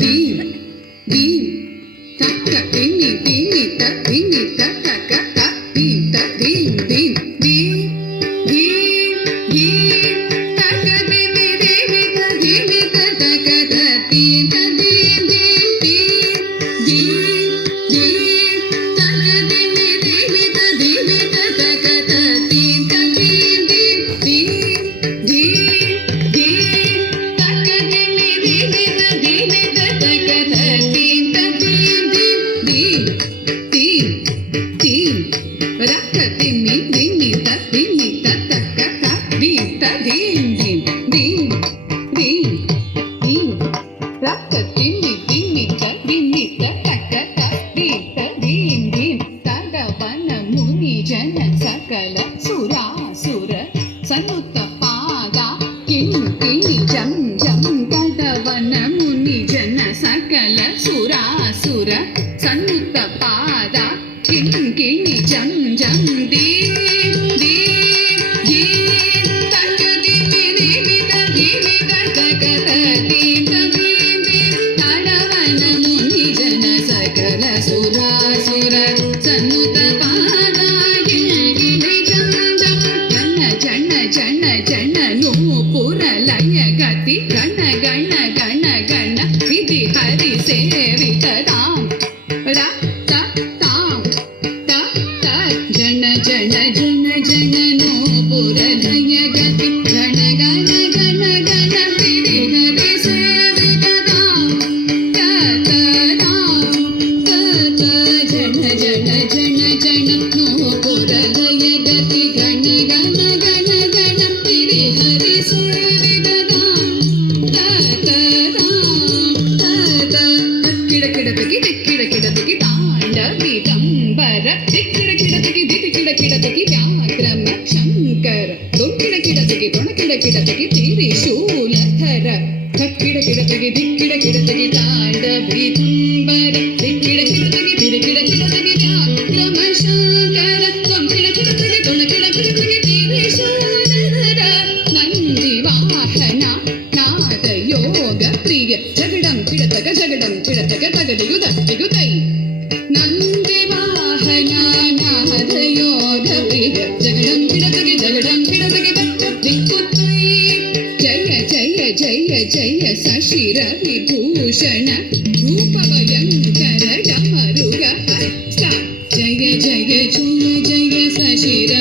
dìm dìm ta ta dimi ta dimi ta ta ta ta dim ta dim dim dim dim dim ta ta dimi dimi ta dimi ta ta ta ta dim ta dim dim dim dim dim ta ta dimi dimi ta dimi ta ta ta ta dim ta dim dim dim dim dim ta ta dimi dimi ta dimi ta ta ta ta dim ta dim dim dim dim dim rakka dimmi dimmi ta dimmi ta ta ta ta dim ta dim dim dim dim dim rakka dimmi dimmi ta dimmi ta ta ta ta dim ta dim dim tadavana muni jana sakala surasura sanuta pada kin kini jam jam tadavana muni jana sakala surasura sanuta pada kin kini jam jam dim dim dim ta ta dimi dimi ta dimi ta ta ta ta dim ta dim dim tadavana muni jana sakala surasura sanuta pada kin kini jam jam jana jana jana jana no pura laya gati gana gana gana gana vidhi hari sevita dam ra ta tam ta ta jana jana jana jana no pura laya gati gana gana gana gana vidhi hari sevita dam ta ta dam ta ta jana jana jana jana no pura laya gati gana gana gana gana vidhi hari sevita dam ta ta dam ta ta kida kida tiki kida kida tiki தாண்டவி தம்பர திக்கிட கிடதகி திக்கிட கிடதகி வியாக்ரம Sankara தொக்கிட கிடதகி தொணக்கிட கிடதகி திரிசூலதர தக்கிட கிடதகி திக்கிட கிடதகி தாண்டவி தம்பர திக்கிட கிடதகி திக்கிட கிடதகி வியாக்ரம Sankara தொக்கிட கிடதகி தொணக்கிட கிடதகி திரிசூலதர Nandi வாஹன நாத யோக பிரிய ஜகடம் கிடதக தகதியுத திகுதை நந்தி வாஹனா நாத யோக பிரிய ஜகடம் கிடதகி தக்க திக்குதை ஜய ஜய ஜய ஜய சசிர விபூஷண ரூபவயங்கர டமருக ஹஸ்த ஜய ஜய ஜய ஜய சசிர